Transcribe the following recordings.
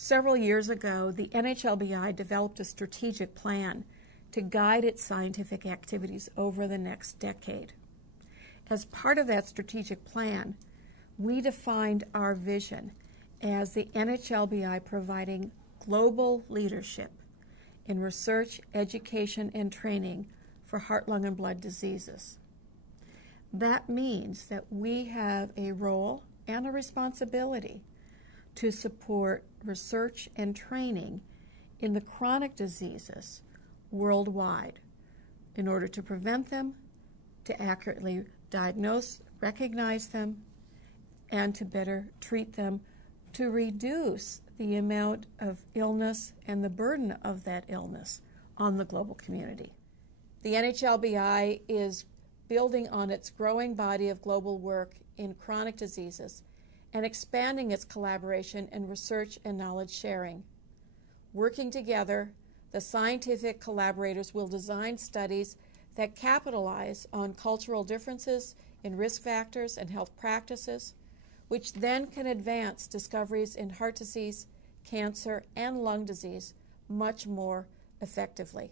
Several years ago, the NHLBI developed a strategic plan to guide its scientific activities over the next decade. As part of that strategic plan, we defined our vision as the NHLBI providing global leadership in research, education, and training for heart, lung, and blood diseases. That means that we have a role and a responsibility to support research and training in the chronic diseases worldwide in order to prevent them, to accurately diagnose, recognize them, and to better treat them, to reduce the amount of illness and the burden of that illness on the global community. The NHLBI is building on its growing body of global work in chronic diseases and expanding its collaboration in research and knowledge sharing. Working together, the scientific collaborators will design studies that capitalize on cultural differences in risk factors and health practices, which then can advance discoveries in heart disease, cancer, and lung disease much more effectively.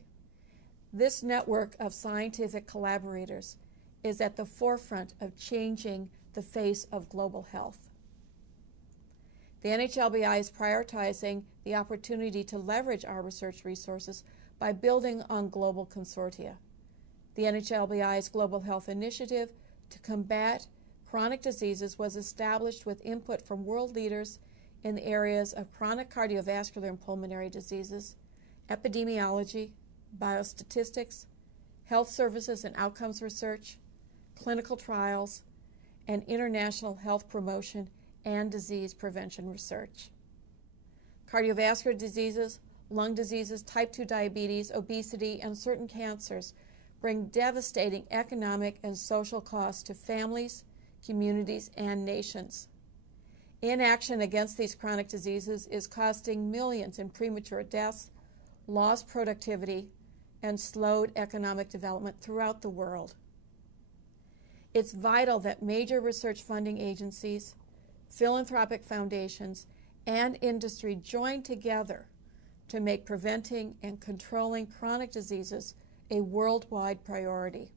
This network of scientific collaborators is at the forefront of changing the face of global health. The NHLBI is prioritizing the opportunity to leverage our research resources by building on global consortia. The NHLBI's Global Health Initiative to combat chronic diseases was established with input from world leaders in the areas of chronic cardiovascular and pulmonary diseases, epidemiology, biostatistics, health services and outcomes research, clinical trials, and international health promotion and disease prevention research. Cardiovascular diseases, lung diseases, type 2 diabetes, obesity, and certain cancers bring devastating economic and social costs to families, communities, and nations. Inaction against these chronic diseases is costing millions in premature deaths, lost productivity, and slowed economic development throughout the world. It's vital that major research funding agencies, philanthropic foundations, and industry join together to make preventing and controlling chronic diseases a worldwide priority.